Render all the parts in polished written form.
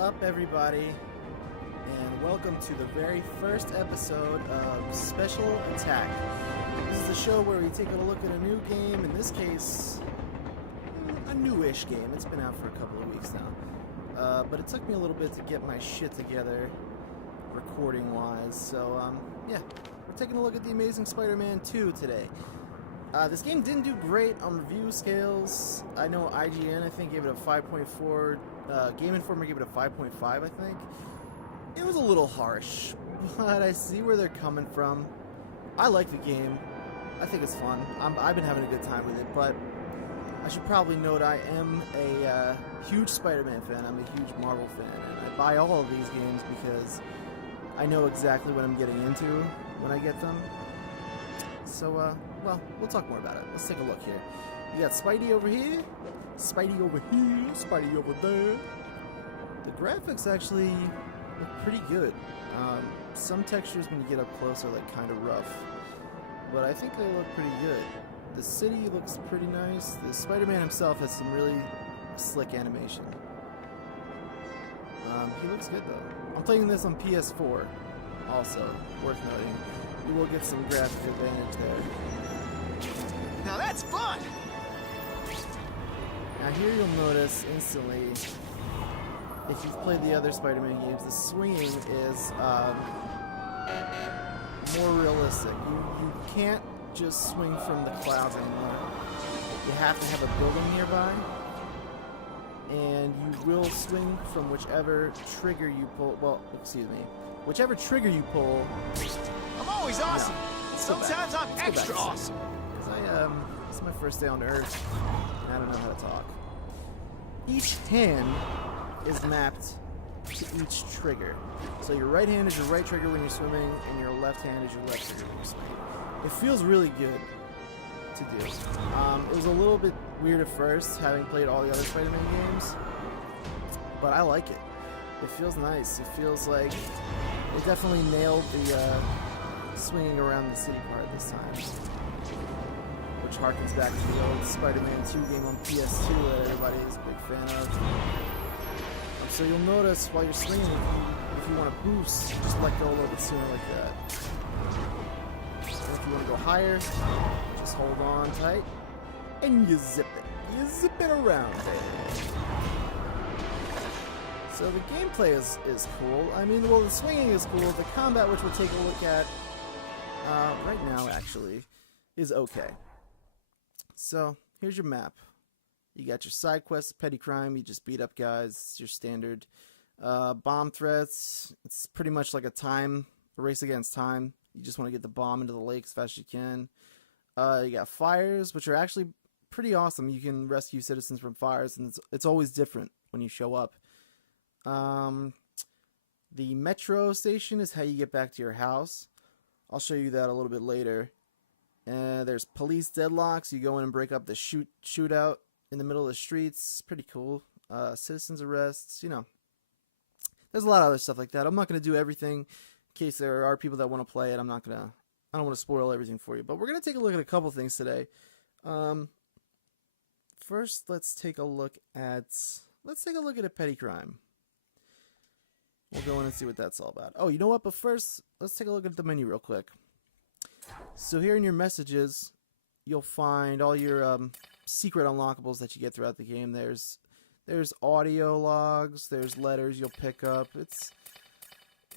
up, everybody, and welcome to the very first episode of Special Attack. This is the show where we take a look at a new game, in this case, a newish game. It's been out for a couple of weeks now, but it took me a little bit to get my shit together, recording-wise, so, yeah, we're taking a look at The Amazing Spider-Man 2 today. This game didn't do great on review scales. I know IGN, I think, gave it a 5.4. Game Informer gave it a 5.5, I think. It was a little harsh, but I see where they're coming from. I like the game. I think it's fun. I've been having a good time with it, but I should probably note I am a huge Spider-Man fan. I'm a huge Marvel fan, and I buy all of these games because I know exactly what I'm getting into when I get them. So, well, we'll talk more about it. Let's take a look here. You got Spidey over here, Spidey over here, Spidey over there. The graphics actually look pretty good. Some textures when you get up close are like kind of rough, but I think they look pretty good. The city looks pretty nice. The Spider-Man himself has some really slick animation. He looks good though. I'm playing this on PS4, also worth noting. You will get some graphic advantage there. Now that's fun! Now here you'll notice instantly, if you've played the other Spider-Man games, the swinging is more realistic. You can't just swing from the clouds anymore. You have to have a building nearby, and you will swing from whichever trigger you pull. Well, excuse me, whichever trigger you pull. I'm always awesome. No, Sometimes I'm extra awesome. Because this is my first day on Earth, and I don't know how to talk. Each hand is mapped to each trigger. So your right hand is your right trigger when you're swimming, and your left hand is your left trigger when you're swimming. It feels really good to do. It was a little bit weird at first, having played all the other Spider-Man games, but I like it. It feels nice. It feels like it definitely nailed the swinging around the city part this time, which harkens back to the old Spider-Man 2 game on PS2 that everybody is a big fan of. So you'll notice while you're swinging, if you want to boost, just let go a little bit sooner like that. And if you want to go higher, just hold on tight, and you zip it. You zip it around there. So the gameplay is cool. I mean, well, the swinging is cool. The combat, which we'll take a look at right now, actually, is okay. So here's your map. You got your side quests, petty crime. You just beat up guys. It's your standard bomb threats. It's pretty much like a race against time. You just want to get the bomb into the lake as fast as you can. You got fires, which are actually pretty awesome. You can rescue citizens from fires, and it's always different when you show up. The metro station is how you get back to your house. I'll show you that a little bit later. There's police deadlocks. You go in and break up the shootout in the middle of the streets. Pretty cool. Citizens arrests. You know, there's a lot of other stuff like that. I'm not going to do everything in case there are people that want to play it. I don't want to spoil everything for you. But we're going to take a look at a couple things today. First, let's take a look at a petty crime. We'll go in and see what that's all about. Oh, you know what? But first, let's take a look at the menu real quick. So here in your messages, you'll find all your secret unlockables that you get throughout the game. There's audio logs, there's letters you'll pick up.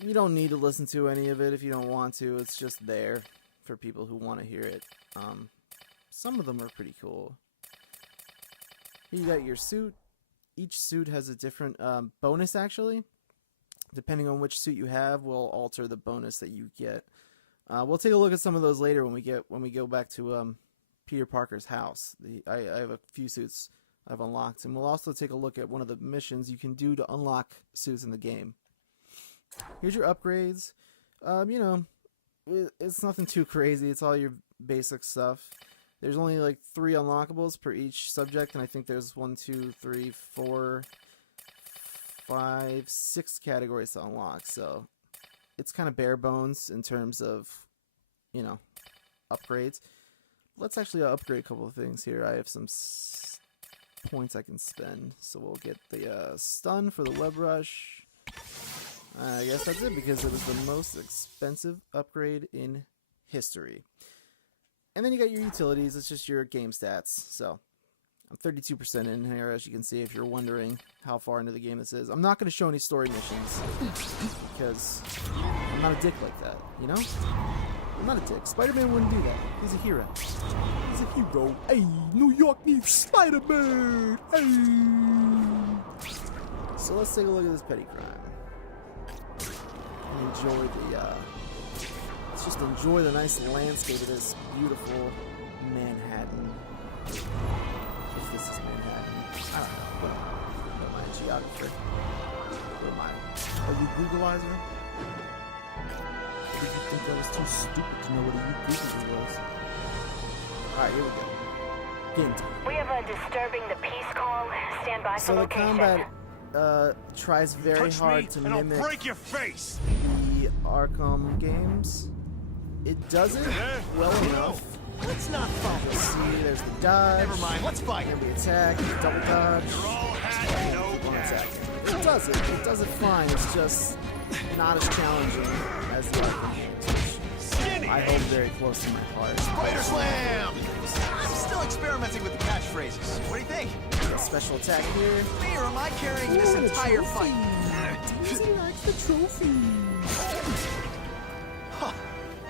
You don't need to listen to any of it if you don't want to. It's just there for people who want to hear it. Some of them are pretty cool. Here you got your suit. Each suit has a different bonus, actually. Depending on which suit you have, will alter the bonus that you get. We'll take a look at some of those later when we go back to Peter Parker's house. I have a few suits I've unlocked, and we'll also take a look at one of the missions you can do to unlock suits in the game. Here's your upgrades. You know, it's nothing too crazy. It's all your basic stuff. There's only like 3 unlockables per each subject, and I think there's 1, 2, 3, 4, 5, 6 categories to unlock. So it's kind of bare bones in terms of, you know, upgrades. Let's actually upgrade a couple of things here. I have some points I can spend. So we'll get the stun for the web rush. I guess that's it because it was the most expensive upgrade in history. And then you got your utilities. It's just your game stats. So I'm 32% in here, as you can see, if you're wondering how far into the game this is. I'm not going to show any story missions because I'm not a dick like that, you know? I'm not a dick. Spider-Man wouldn't do that. He's a hero. He's a hero. Hey, New York needs Spider-Man. Hey. So let's take a look at this petty crime. And enjoy the, let's just enjoy the nice landscape of this beautiful Manhattan. If this is Manhattan. I don't know. What am I, a geographer? What am I? A Googleizer? Did you think I was too stupid to know what a Googleizer was? Alright, here we go. Game time. We have a disturbing the peace call. Stand by for So the location. combat tries very hard to mimic I'll break your face. the Arkham games. It does it well enough. Let's not fumble. You'll see there's the dodge. Never mind. Let's fight. And the attack, double dodge. You're all hat, no One gas. attack. It does it. It does it fine. It's just not as challenging as the Arkham games, which I hold very close to my heart. Spider slam. I'm still experimenting with the catchphrases. What do you think? Special attack here. Me or am I carrying this entire fight? Easy likes the trophy. Huh,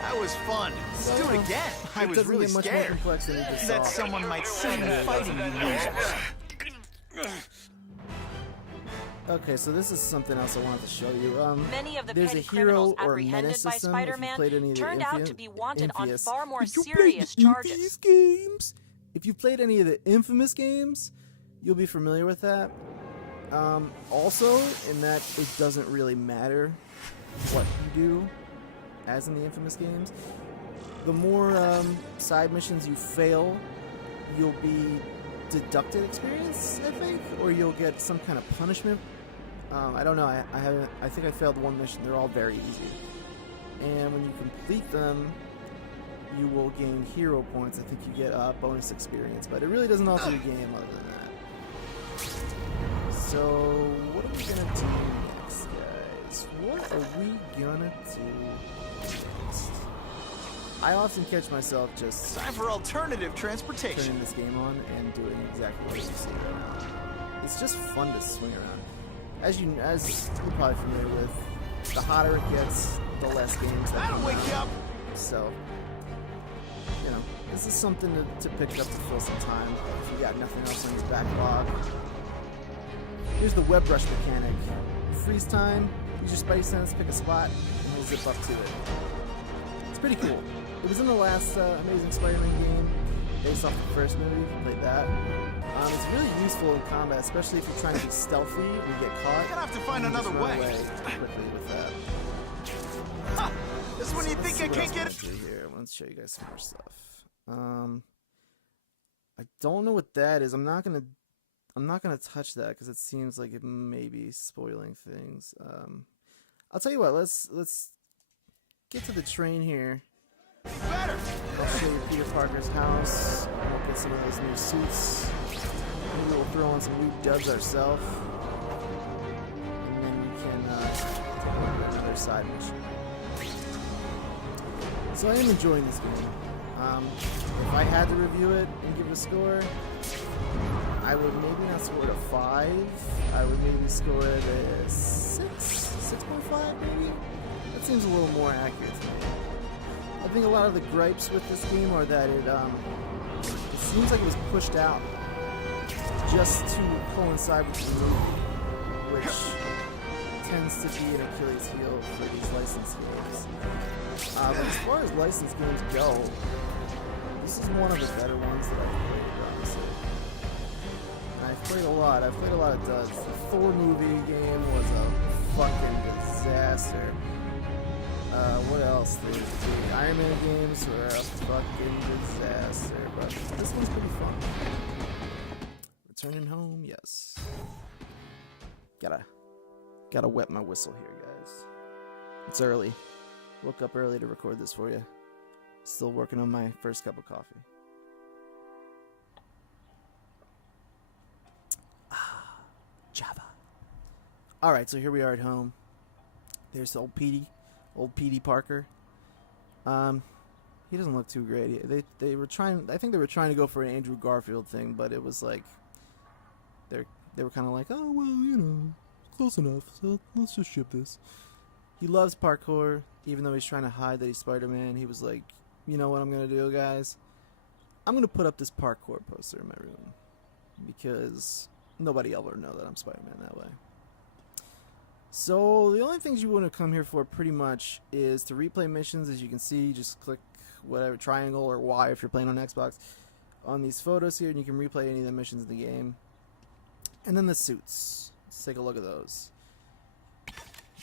that was fun. Let's do it again. I It was doesn't really get much more scared complex than you just that saw. someone might see me fighting you losers. Okay, so this is something else I wanted to show you. Many of the there's petty a hero criminals or apprehended menace by system. Spider-Man if you played any of the turned out to be wanted on Infamous- far more If you played serious any of charges. these games, if you played any of the Infamous games, you'll be familiar with that. Also, in that it doesn't really matter what you do, as in the Infamous games. The more side missions you fail, you'll be deducted experience, I think, or you'll get some kind of punishment. I don't know. I think I failed one mission. They're all very easy, and when you complete them, you will gain hero points. I think you get bonus experience, but it really doesn't alter the game other than that. So what are we gonna do next, guys? What are we gonna do next? I often catch myself just Time for alternative transportation. turning this game on and doing exactly what you see right now. It's just fun to swing around. As you're probably familiar with, the hotter it gets, the less games that That'll come wake out. you up. So, you know, this is something to pick up to fill some time if you got nothing else on your backlog. Here's the web rush mechanic. Freeze time, use your spidey sense, pick a spot, and we'll zip up to it. It's pretty cool. It was in the last Amazing Spider-Man game, based off the first movie, if you played that. It's really useful in combat, especially if you're trying to be stealthy and you get caught. We're gonna have to find You can just another run way. away quickly with that. Ha! This is when you Let's think see I what can't else get I'm it. gonna do here. Let's show you guys some more stuff. I don't know what that is. I'm not gonna touch that because it seems like it may be spoiling things. I'll tell you what. Let's get to the train here. Better. I'll show you Peter Parker's house. We'll get some of those new suits. Maybe we'll throw on some new dubs ourselves, and then we can take a look at another side mission. So I am enjoying this game. If I had to review it and give it a score, I would maybe not score it a 5. I would maybe score it a 6.5 maybe. That seems a little more accurate to me. I think a lot of the gripes with this game are that it seems like it was pushed out just to coincide with the movie, which tends to be an Achilles heel for these licensed games. But as far as licensed games go, this is one of the better ones that I've played, honestly. And I've played a lot. I've played a lot of duds. The Thor movie game was a fucking disaster. What else? The Iron Man games were a fucking disaster, but this one's pretty fun. Returning home, yes. Gotta wet my whistle here, guys. It's early. Woke up early to record this for you. Still working on my first cup of coffee. Alright, so here we are at home. There's old Petey Parker. He doesn't look too great. They were trying, I think they were trying to go for an Andrew Garfield thing, but it was like, they were kind of like, oh, well, you know, close enough, so let's just ship this. He loves parkour, even though he's trying to hide that he's Spider-Man. He was like, you know what I'm going to do, guys? I'm going to put up this parkour poster in my room, because nobody else will know that I'm Spider-Man that way. So the only things you want to come here for pretty much is to replay missions. As you can see, just click whatever, triangle or Y if you're playing on Xbox, on these photos here, and you can replay any of the missions in the game. And then the suits. Let's take a look at those.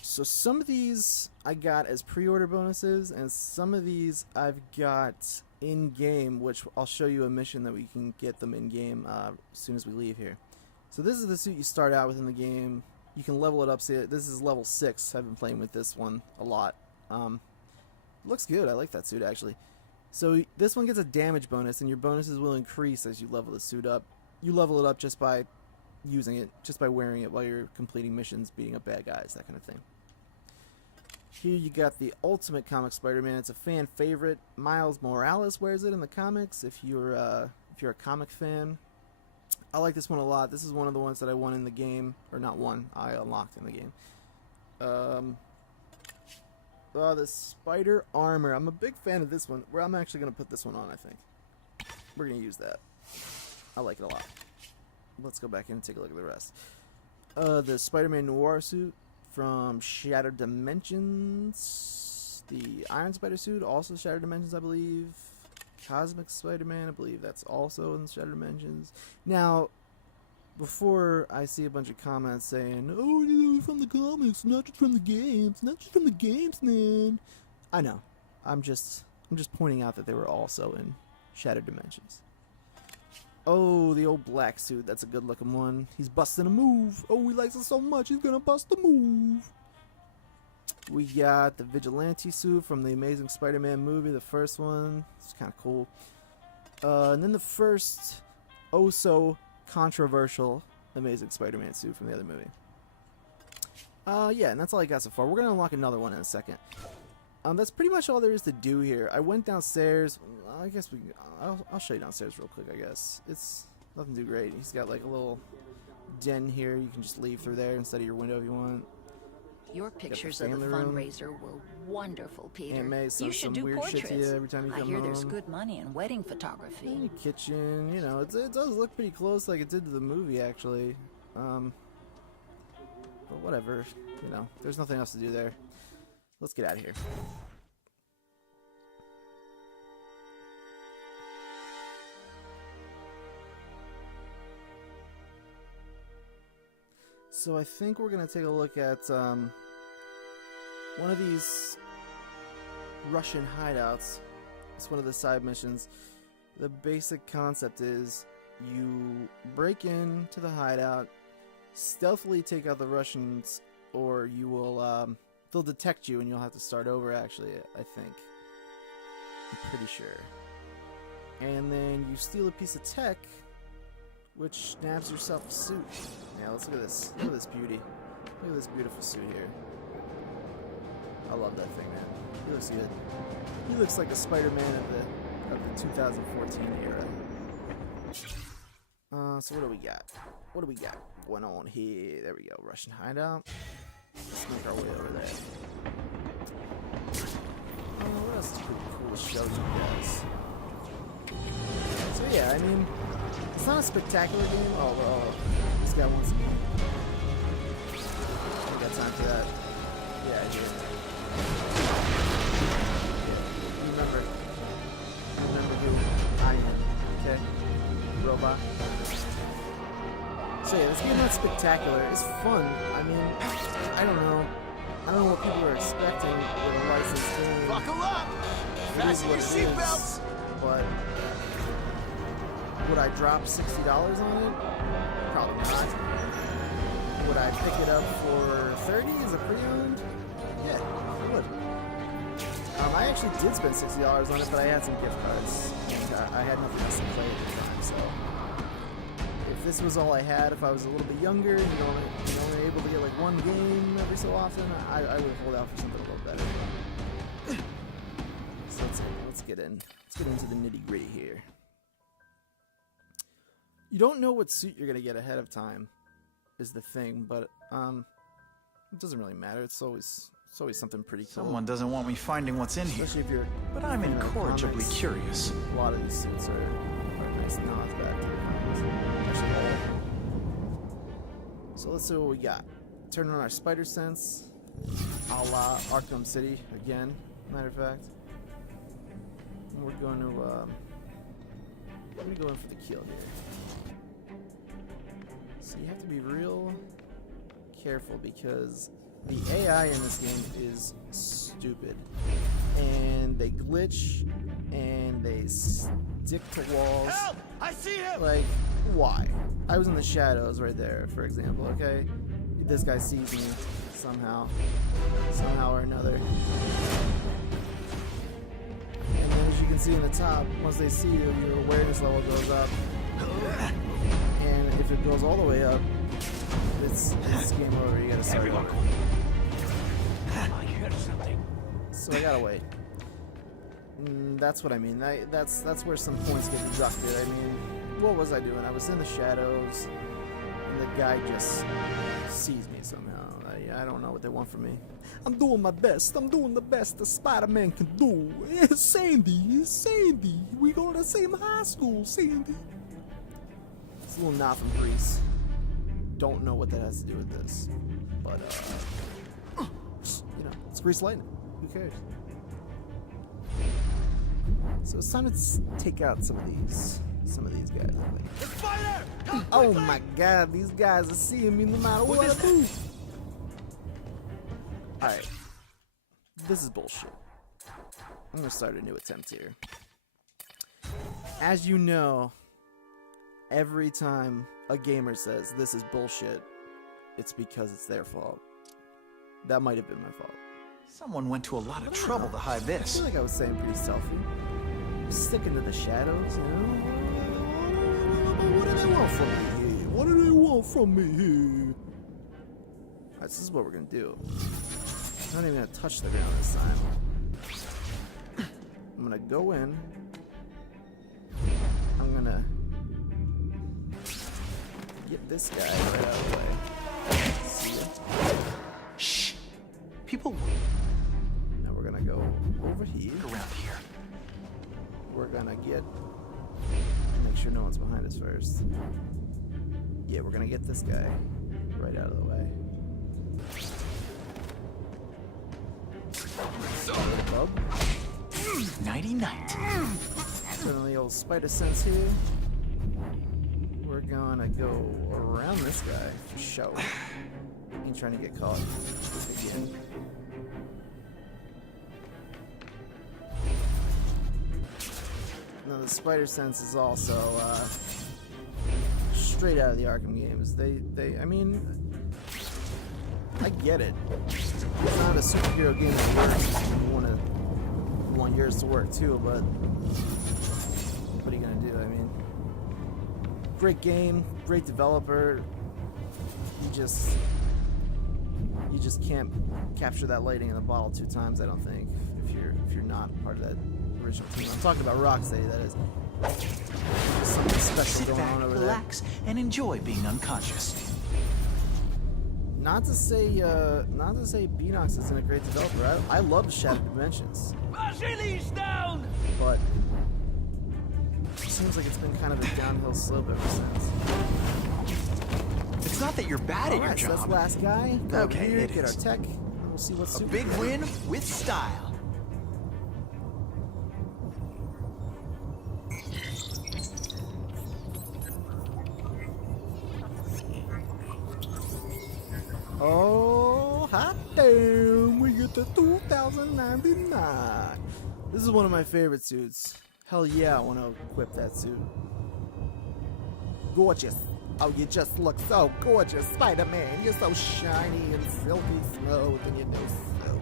So some of these I got as pre-order bonuses, and some of these I've got in-game, which I'll show you a mission that we can get them in-game as soon as we leave here. So this is the suit you start out with in the game. You can level it up. See, this is level 6. I've been playing with this one a lot. Looks good. I like that suit, actually. So this one gets a damage bonus, and your bonuses will increase as you level the suit up. You level it up just by using it, just by wearing it while you're completing missions, beating up bad guys, that kind of thing. Here you got the Ultimate Comic Spider-Man. It's a fan favorite. Miles Morales wears it in the comics. If you're a comic fan, I like this one a lot. This is one of the ones that I won in the game, or not won, I unlocked in the game. The Spider Armor. I'm a big fan of this one. Where I'm actually going to put this one on, I think. We're going to use that. I like it a lot. Let's go back in and take a look at the rest. The Spider-Man Noir suit from Shattered Dimensions. The Iron Spider suit, also Shattered Dimensions, I believe. Cosmic Spider-Man, I believe that's also in Shattered Dimensions. Now, before I see a bunch of comments saying, oh, you know, from the comics, not just from the games, man. I know. I'm just pointing out that they were also in Shattered Dimensions. Oh, the old black suit. That's a good looking one. He's busting a move. Oh, he likes it so much, he's gonna bust a move. We got the Vigilante Suit from the Amazing Spider-Man movie, the first one. It's kind of cool. And then the first, oh so controversial Amazing Spider-Man suit from the other movie. Yeah, and that's all I got so far. We're going to unlock another one in a second. That's pretty much all there is to do here. I went downstairs. I guess I'll show you downstairs real quick, I guess. It's nothing too great. He's got like a little den here. You can just leave through there instead of your window if you want. Your pictures of the fundraiser were wonderful, Peter. Aunt May You sends should some do weird shit to you portraits. every time you come I hear home. there's good money in wedding photography. And your kitchen, you know, it does look pretty close like it did to the movie, actually. But whatever, you know, there's nothing else to do there. Let's get out of here. So I think we're going to take a look at one of these Russian hideouts. It's one of the side missions. The basic concept is you break into the hideout, stealthily take out the Russians, or you will, they'll detect you and you'll have to start over, actually, I think. I'm pretty sure. And then you steal a piece of tech, which snaps yourself a suit. Yeah, let's look at this. Look at this beauty. Look at this beautiful suit here. I love that thing, man. He looks good. He looks like a Spider-Man of the 2014 era. So what do we got? What do we got going on here? There we go. Russian hideout. Let's make our way over there. What else is pretty cool to show you guys? So yeah, I mean, it's not a spectacular game. Oh, well, this guy wants me. I got time for that. Yeah, I do. Remember who I am, okay? Robot. So yeah, this game not spectacular. It's fun. I mean, I don't know what people are expecting with a licensed game. Buckle up! Fasten your seatbelts! But would I drop $60 on it? Probably not. Would I pick it up for $30 as a pre-owned? Yeah, I would. I actually did spend $60 on it, but I had some gift cards, and I had nothing else to play at the time, so if this was all I had, if I was a little bit younger, only able to get like one game every so often, I would hold out for something a little better. So let's get into the nitty gritty here. You don't know what suit you're gonna get ahead of time, is the thing, but it doesn't really matter. It's always something pretty cool. Someone doesn't want me finding what's in here. Especially if you're. But I'm incorrigibly curious. A lot of these suits are nice nods back to the comics. Actually, so let's see what we got. Turn on our spider sense, a la Arkham City again. Matter of fact, and we're going to we're going to go in for the kill here. So you have to be real careful because the AI in this game is stupid, and they glitch and they stick to walls. Help! I see him! Like, why? I was in the shadows right there, for example, okay? This guy sees me somehow or another. And then as you can see in the top, once they see you, your awareness level goes up. And if it goes all the way up, it's game over. You gotta start over. I heard something. So I gotta wait. That's what I mean. That's where some points get deducted. I mean, what was I doing? I was in the shadows, and the guy just sees me somehow. I don't know what they want from me. I'm doing my best. I'm doing the best the Spider-Man can do. It's Sandy. We go to the same high school, Sandy. It's a little nod from Grease. Don't know what that has to do with this, but it's Grease Lightning. Who cares? So it's time to take out some of these guys. Oh my God, these guys are seeing me no matter what I do. All right, this is bullshit. I'm gonna start a new attempt here. As you know, every time a gamer says this is bullshit, it's because it's their fault. That might have been my fault. Someone went to a lot of trouble to hide I this. feel like I was saying pretty stealthy. Sticking to the shadows, you know? What do they want from me here? What do they want from me here? Alright, so this is what we're gonna do. I'm not even gonna touch the ground this time. I'm gonna go in. I'm gonna get this guy right out of the way. See ya. Shh. People Now we're gonna go over here. around here. We're gonna make sure no one's behind us first. Yeah, we're gonna get this guy right out of the way. Bub. Nighty night. Turn on the old spider sense here. We're gonna go around this guy for show. Ain't trying to get caught again. Now the spider sense is also straight out of the Arkham games. I mean, I get it. It's not a superhero game that works. You want yours to work too, but what are you gonna do? I mean, great game, great developer. You just can't capture that lighting in the bottle 2 times. I don't think if you're not part of that original team. I'm talking about Rocksteady. That is something special Sit going back, on over there. relax, and enjoy being unconscious. Not to say Beanox isn't a great developer. I love Shattered Dimensions, but it seems like it's been kind of a downhill slope ever since. It's not that you're bad at your Alright, so that's job. the last guy. Go Okay, here, it get is. our tech, and we'll see what's A super big good. win with style. Oh, hot damn! We get the 2099. This is one of my favorite suits. Hell yeah, I want to equip that suit. Gorgeous. Oh, you just look so gorgeous, Spider-Man. You're so shiny and silky smooth, and you know so.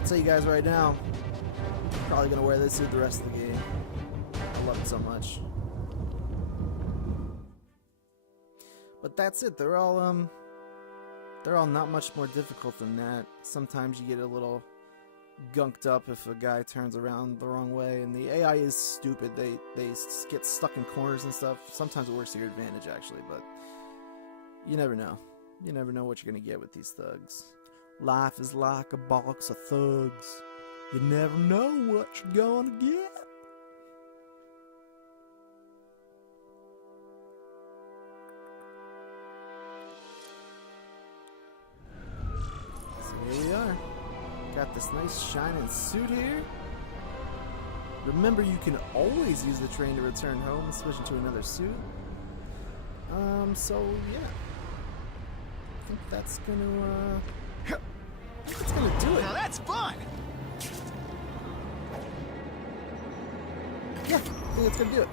I'll tell you guys right now, probably gonna wear this suit the rest of the game. I love it so much. But that's it. They're all not much more difficult than that. Sometimes you get a little gunked up if a guy turns around the wrong way, and the AI is stupid. They get stuck in corners and stuff. Sometimes it works to your advantage, actually, but you never know. You never know what you're gonna get with these thugs. Life is like a box of thugs. You never know what you're gonna get. So here we are. Got this nice shining suit here. Remember, you can always use the train to return home and switch into another suit. So yeah. I think that's gonna do it. Now that's fun! Yeah, I think that's gonna do it.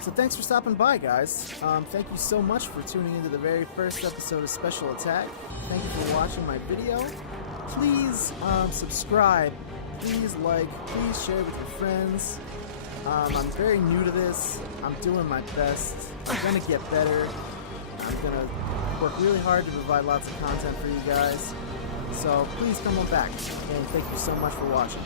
So thanks for stopping by, guys. Thank you so much for tuning into the very first episode of Special Attack. Thank you for watching my video. Please subscribe. Please like. Please share with your friends. I'm very new to this. I'm doing my best. I'm gonna get better. I'm gonna work really hard to provide lots of content for you guys. So please come on back. And thank you so much for watching.